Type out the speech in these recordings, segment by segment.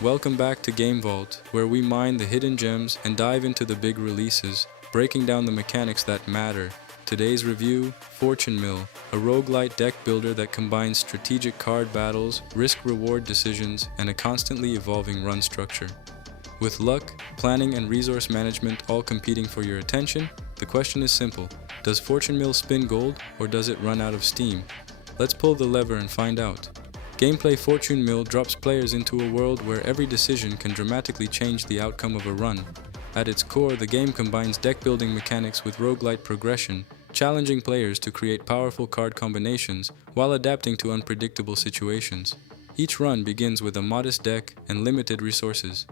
Welcome back to Game Vault, where we mine the hidden gems and dive into the big releases, breaking down the mechanics that matter. Today's review, Fortune Mill, a roguelite deck builder that combines strategic card battles, risk-reward decisions, and a constantly evolving run structure. With luck, planning, and resource management all competing for your attention, the question is simple: does Fortune Mill spin gold, or does it run out of steam? Let's pull the lever and find out. Gameplay: Fortune Mill drops players into a world where every decision can dramatically change the outcome of a run. At its core, the game combines deck-building mechanics with roguelite progression, challenging players to create powerful card combinations while adapting to unpredictable situations. Each run begins with a modest deck and limited resources.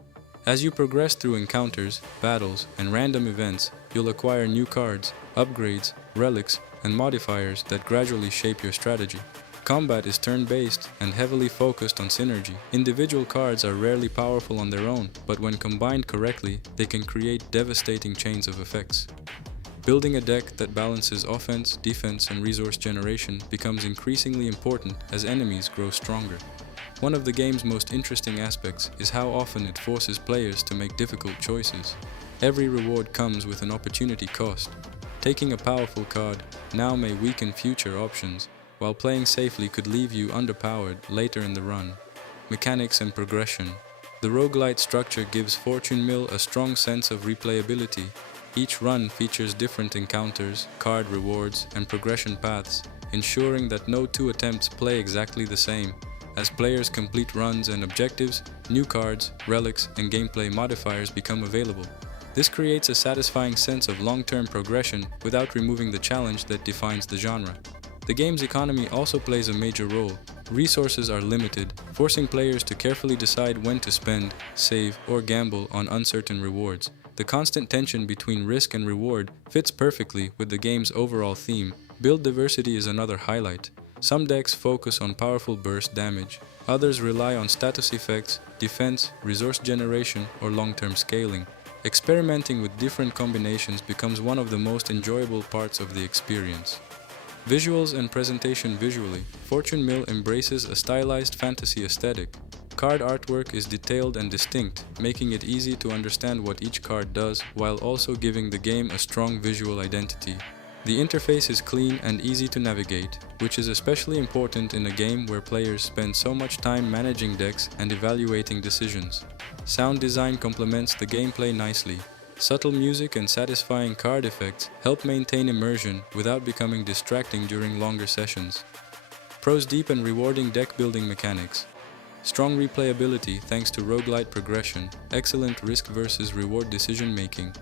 As you progress through encounters, battles, and random events, you'll acquire new cards, upgrades, relics, and modifiers that gradually shape your strategy. Combat is turn-based and heavily focused on synergy. Individual cards are rarely powerful on their own, but when combined correctly, they can create devastating chains of effects. Building a deck that balances offense, defense, and resource generation becomes increasingly important as enemies grow stronger. One of the game's most interesting aspects is how often it forces players to make difficult choices. Every reward comes with an opportunity cost. Taking a powerful card now may weaken future options, while playing safely could leave you underpowered later in the run. Mechanics and progression. The roguelite structure gives Fortune Mill a strong sense of replayability. Each run features different encounters, card rewards, and progression paths, ensuring that no two attempts play exactly the same. As players complete runs and objectives, new cards, relics, and gameplay modifiers become available. This creates a satisfying sense of long-term progression without removing the challenge that defines the genre. The game's economy also plays a major role. Resources are limited, forcing players to carefully decide when to spend, save, or gamble on uncertain rewards. The constant tension between risk and reward fits perfectly with the game's overall theme. Build diversity is another highlight. Some decks focus on powerful burst damage. Others rely on status effects, defense, resource generation, or long-term scaling. Experimenting with different combinations becomes one of the most enjoyable parts of the experience. Visuals and presentation. Visually, Fortune Mill embraces a stylized fantasy aesthetic. Card artwork is detailed and distinct, making it easy to understand what each card does while also giving the game a strong visual identity. The interface is clean and easy to navigate, which is especially important in a game where players spend so much time managing decks and evaluating decisions. Sound design complements the gameplay nicely. Subtle music and satisfying card effects help maintain immersion without becoming distracting during longer sessions. Pros: deep and rewarding deck-building mechanics. Strong replayability thanks to roguelite progression, excellent risk versus reward decision-making,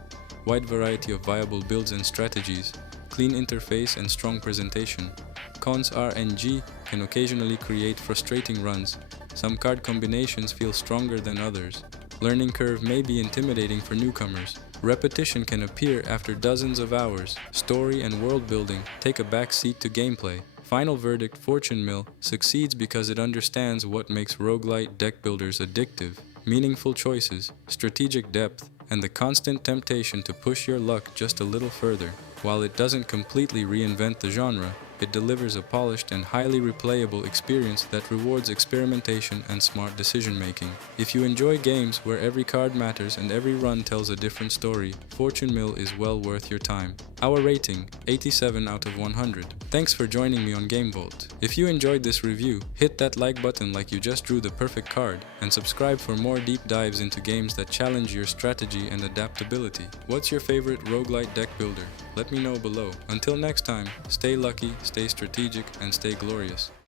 wide variety of viable builds and strategies, clean interface and strong presentation. Cons: RNG can occasionally create frustrating runs. Some card combinations feel stronger than others. Learning curve may be intimidating for newcomers. Repetition can appear after dozens of hours. Story and world building take a back seat to gameplay. Final verdict: Fortune Mill succeeds because it understands what makes roguelite deck builders addictive. Meaningful choices, strategic depth, and the constant temptation to push your luck just a little further. While it doesn't completely reinvent the genre, it delivers a polished and highly replayable experience that rewards experimentation and smart decision-making. If you enjoy games where every card matters and every run tells a different story, Fortune Mill is well worth your time. Our rating: 87 out of 100. Thanks for joining me on Game Vault. If you enjoyed this review, hit that like button like you just drew the perfect card, and subscribe for more deep dives into games that challenge your strategy and adaptability. What's your favorite roguelite deck builder? Let me know below. Until next time, stay lucky, stay strategic, and stay glorious.